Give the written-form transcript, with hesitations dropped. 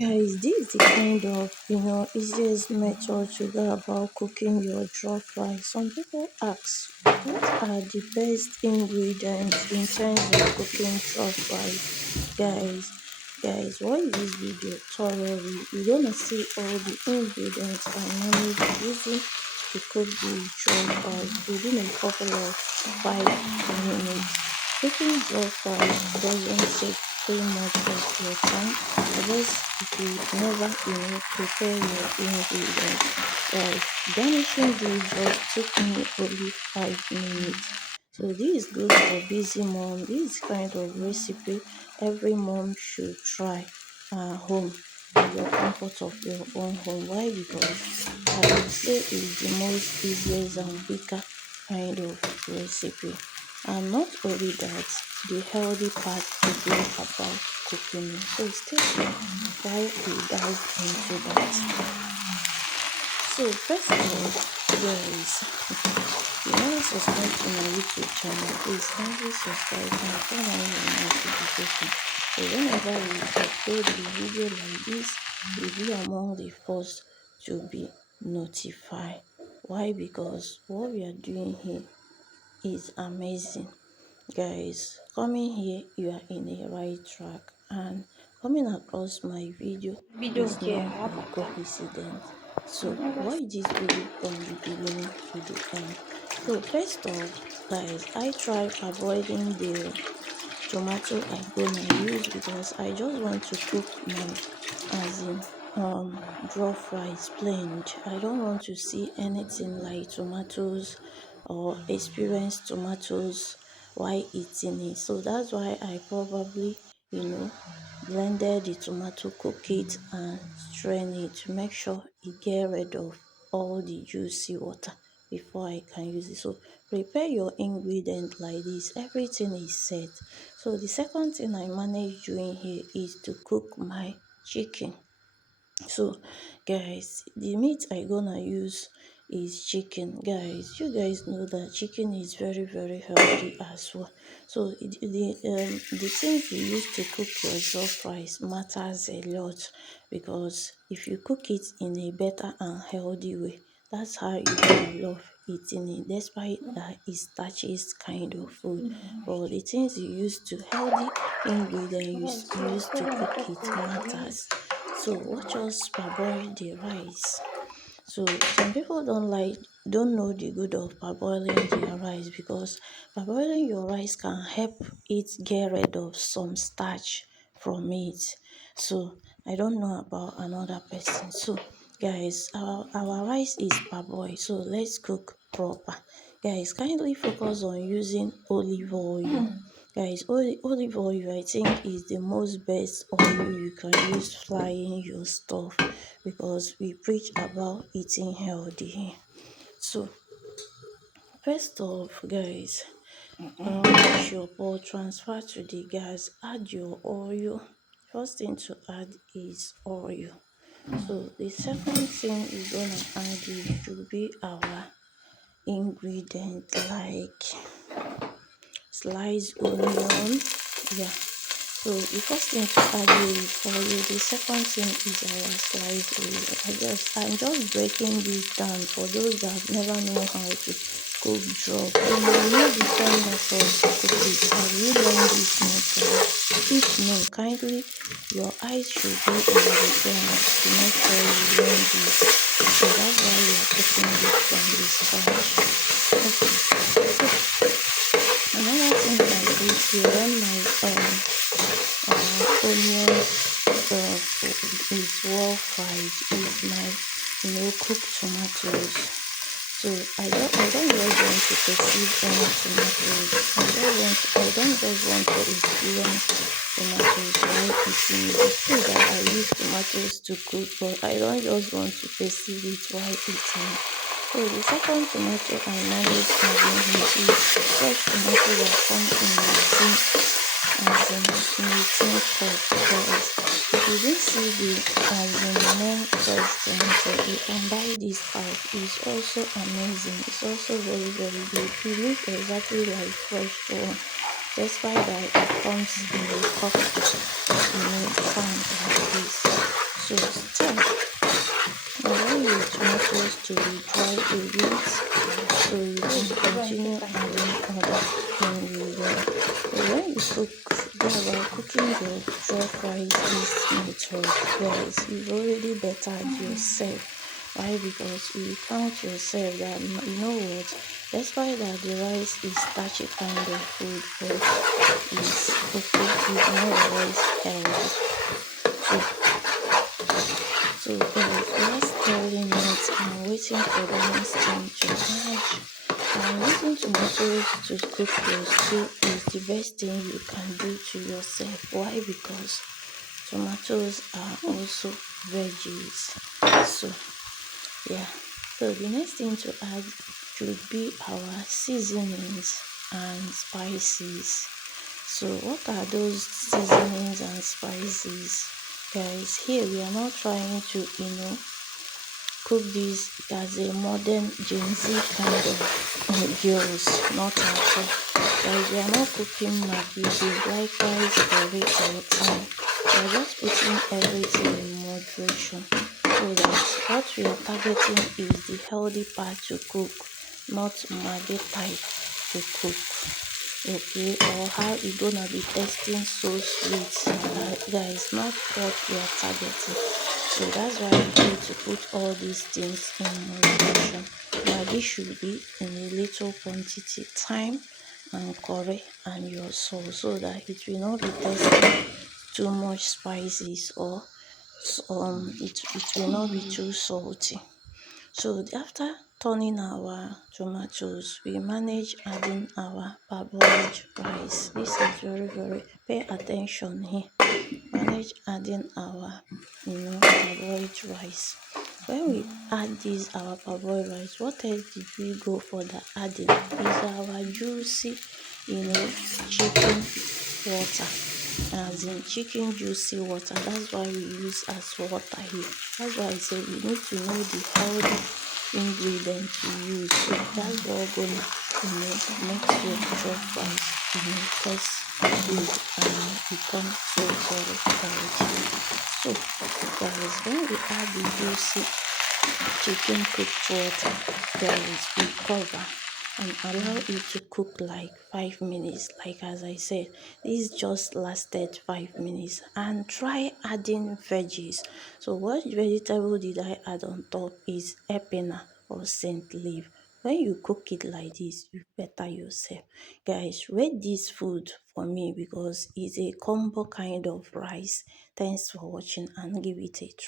Guys, this is the kind of easiest method to go about cooking your jollof rice. Some people ask, what are the best ingredients in terms of cooking jollof rice? Watch this video thoroughly. You're gonna see all the ingredients I managed using to cook the jollof rice within a couple of 5 minutes. Cooking jollof rice doesn't take too much of your time unless if you never prepare your ingredients. Garnishing this just took me only 5 minutes. So this is good for busy mom. This is kind of recipe every mom should try at home in your comfort of your own home. Why? Because I would say it's the most easiest and quicker kind of recipe. And not only that, the healthy part again about cooking. So stay tuned while we dive into that. So first of all, guys, if you never subscribe to my YouTube channel, please kindly subscribe and turn on your notification. So whenever we upload a video like this, you'll be among the first to be notified. Why? Because what we are doing here is amazing. Guys, coming here, you are in a right track, and coming across my video is not a coincidence. So watch this video from the beginning to the end. So first off, guys, I try avoiding the tomato I'm gonna use because I just want to cook my as in jollof rice plain. I don't want to see anything like tomatoes or experience tomatoes while eating it. So that's why I probably blended the tomato, cook it and strain it to make sure it get rid of all the juicy water before I can use it. So prepare your ingredient like this. Everything is set. So the second thing I manage doing here is to cook my chicken. So guys, the meat I gonna use is chicken. Guys, you guys know that chicken is very healthy as well. So the things you use to cook your jollof rice matters a lot, because if you cook it in a better and healthy way, that's how you gonna love eating it, despite that it starches kind of food. But the things you use to healthy ingredients you use to cook it matters. So watch us parboil the rice. So some people don't know the good of parboiling their rice, because parboiling your rice can help it get rid of some starch from it. So I don't know about another person. So guys, our rice is parboiled, so let's cook proper. Guys, kindly focus on using olive oil. Guys, olive oil I think is the most best oil you can use frying your stuff, because we preach about eating healthy. So first off, guys, wash your pot, transfer to the gas, add your oil. First thing to add is oil. So the second thing we're gonna add is should be our ingredient like sliced onion. Yeah. So the first thing to add here is oil. The second thing is our sliced onion. I'm just breaking this down for those that never know how to cook drop. You may know different methods to cook it. Have you learned this method? If no, kindly your eyes should be on the ground to make sure you learn this. So that's why we are cooking this from the scratch. Okay. Another thing I do is when my onions is well fried, is my cooked tomatoes. So I don't just want to perceive any tomatoes. I don't just want to experience tomatoes while eating it. It's true that I use tomatoes to cook, but I don't just want to perceive it while eating it. So the second tomato I manage having here is fresh tomato that comes in a tin, as in a tin pot. Because if you didn't see the main fresh tomato, you can buy this out. It's also amazing. It's also very good. It looks exactly like fresh one, despite that it comes in a cup, can like this. So still allow your tomatoes to dry a bit so you can continue adding other ingredients. So when you cook, while cooking your jollof rice this method, guys, you've already bettered yourself. Why? Because you count yourself that you know what, despite that the rice is starchy kind of food, but it's okay, it's not always healthy. So guys, while stirring it and waiting for the next thing to add, and using tomatoes to cook your stew is the best thing you can do to yourself. Why? Because tomatoes are also veggies. So yeah, so the next thing to add should be our seasonings and spices. So what are those seasonings and spices? Guys, here we are not trying to cook this as a modern Gen Z kind of girls, not at all. Guys, we are not cooking Maggi, likewise curry or time. We are just putting everything in moderation so that what we are targeting is the healthy part to cook, not Maggi type to cook. Okay, or how it gonna be tasting so sweet. That is not what we are targeting. So that's why we need to put all these things in moderation. Maggi should be in a little quantity, time and curry and your salt, so that it will not be tasting too much spices, or it will not be too salty. So after turning our tomatoes, we manage adding our parboiled rice. This is very pay attention here. Manage adding our parboiled rice. When we add this our parboiled rice, what else did we go for the adding? Is our juicy chicken water, as in chicken juicy water. That's why we use as water here. That's why I say we need to know the healthy ingredient to use. So that's what gonna make your jollof rice taste good and become so very healthy. So guys, when we add the juicy chicken cooked water, guys, we cover and allow it to cook like 5 minutes. Like as I said, this just lasted 5 minutes. And try adding veggies. So what vegetable did I add on top is epina or scent leaf. When you cook it like this, you better yourself. Guys, rate this food for me because it's a combo kind of rice. Thanks for watching and give it a try.